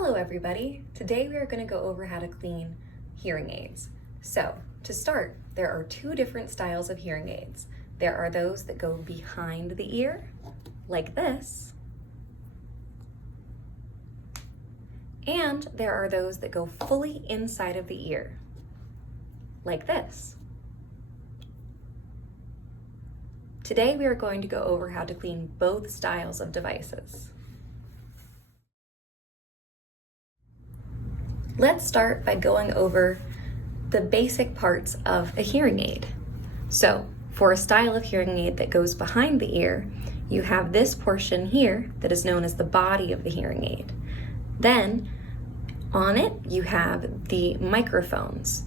Hello everybody! Today we are going to go over how to clean hearing aids. So, to start, there are two different styles of hearing aids. There are those that go behind the ear, like this, and there are those that go fully inside of the ear, like this. Today we are going to go over how to clean both styles of devices. Let's start by going over the basic parts of a hearing aid. So, for a style of hearing aid that goes behind the ear, you have this portion here that is known as the body of the hearing aid. Then, on it, you have the microphones.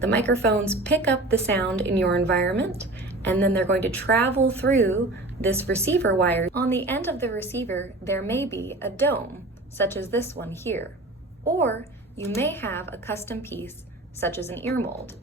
The microphones pick up the sound in your environment, and then they're going to travel through this receiver wire. On the end of the receiver, there may be a dome, such as this one here, or you may have a custom piece, such as an ear mold.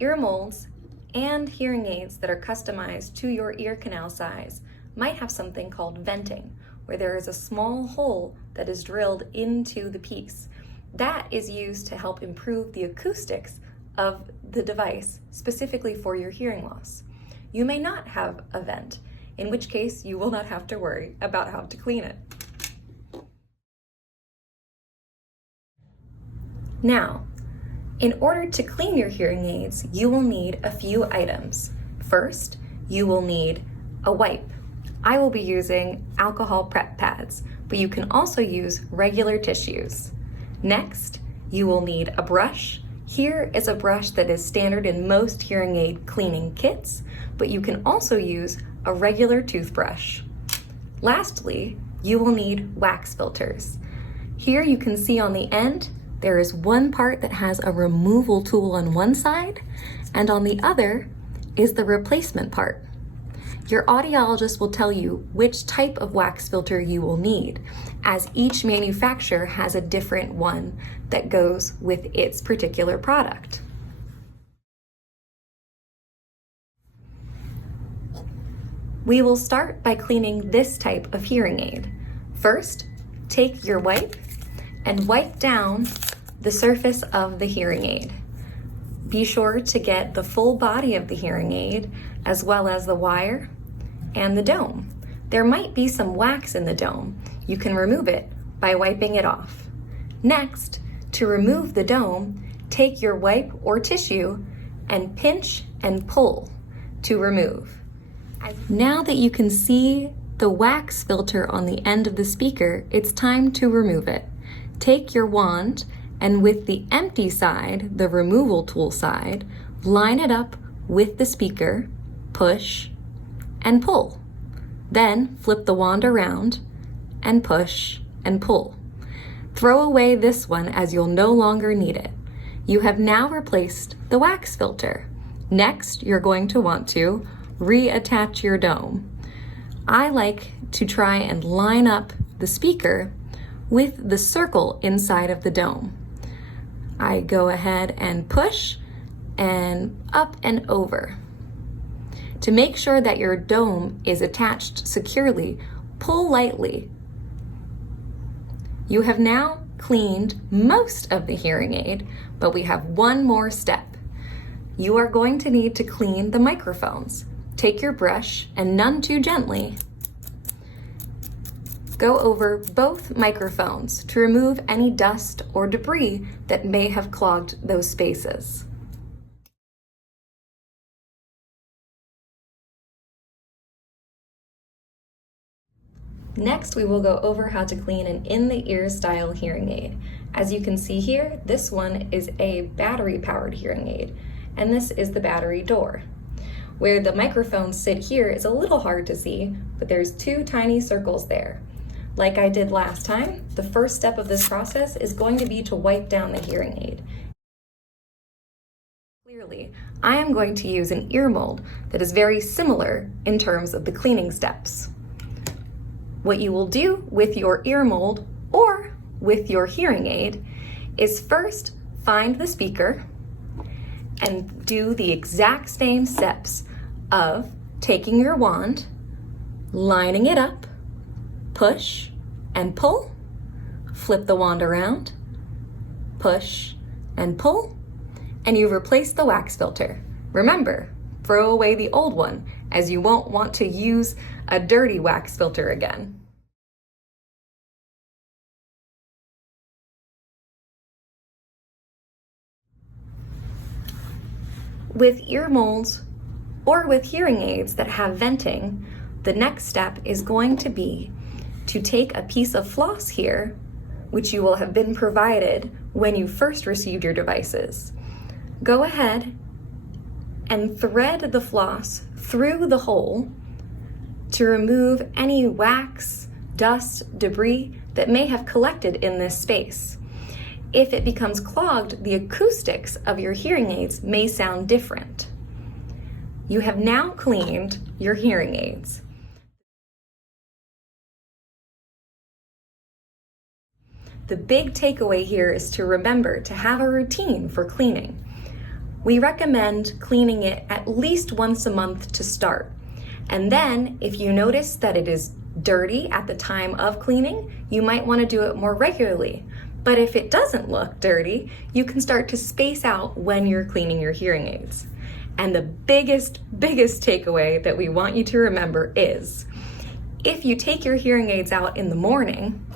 Ear molds and hearing aids that are customized to your ear canal size might have something called venting, where there is a small hole that is drilled into the piece. That is used to help improve the acoustics of the device, specifically for your hearing loss. You may not have a vent, in which case you will not have to worry about how to clean it. Now, in order to clean your hearing aids, you will need a few items. First, you will need a wipe. I will be using alcohol prep pads, but you can also use regular tissues. Next, you will need a brush. Here is a brush that is standard in most hearing aid cleaning kits, but you can also use a regular toothbrush. Lastly, you will need wax filters. Here you can see on the end, there is one part that has a removal tool on one side, and on the other is the replacement part. Your audiologist will tell you which type of wax filter you will need, as each manufacturer has a different one that goes with its particular product. We will start by cleaning this type of hearing aid. First, take your wipe and wipe down the surface of the hearing aid. Be sure to get the full body of the hearing aid, as well as the wire and the dome. There might be some wax in the dome. You can remove it by wiping it off. Next, to remove the dome, take your wipe or tissue and pinch and pull to remove. Now that you can see the wax filter on the end of the speaker, it's time to remove it. Take your wand and with the empty side, the removal tool side, line it up with the speaker, push, and pull. Then flip the wand around and push and pull. Throw away this one as you'll no longer need it. You have now replaced the wax filter. Next, you're going to want to reattach your dome. I like to try and line up the speaker with the circle inside of the dome. I go ahead and push and up and over. To make sure that your dome is attached securely, pull lightly. You have now cleaned most of the hearing aid, but we have one more step. You are going to need to clean the microphones. Take your brush and none too gently, go over both microphones to remove any dust or debris that may have clogged those spaces. Next, we will go over how to clean an in-the-ear style hearing aid. As you can see here, this one is a battery-powered hearing aid, and this is the battery door. Where the microphones sit here is a little hard to see, but there's two tiny circles there. Like I did last time, the first step of this process is going to be to wipe down the hearing aid. Clearly, I am going to use an ear mold that is very similar in terms of the cleaning steps. What you will do with your ear mold or with your hearing aid is first find the speaker and do the exact same steps of taking your wand, lining it up, push and pull, flip the wand around, push and pull, and you've replaced the wax filter. Remember, throw away the old one, as you won't want to use a dirty wax filter again. With ear molds or with hearing aids that have venting, the next step is going to be to take a piece of floss here, which you will have been provided when you first received your devices. Go ahead and thread the floss through the hole to remove any wax, dust, debris that may have collected in this space. If it becomes clogged, the acoustics of your hearing aids may sound different. You have now cleaned your hearing aids. The big takeaway here is to remember to have a routine for cleaning. We recommend cleaning it at least once a month to start. And then if you notice that it is dirty at the time of cleaning, you might want to do it more regularly. But if it doesn't look dirty, you can start to space out when you're cleaning your hearing aids. And the biggest takeaway that we want you to remember is, if you take your hearing aids out in the morning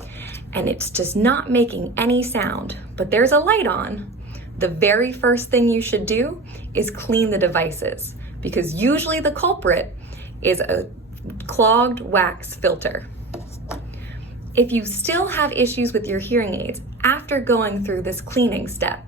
and it's just not making any sound, but there's a light on, the very first thing you should do is clean the devices, because usually the culprit is a clogged wax filter. If you still have issues with your hearing aids after going through this cleaning step,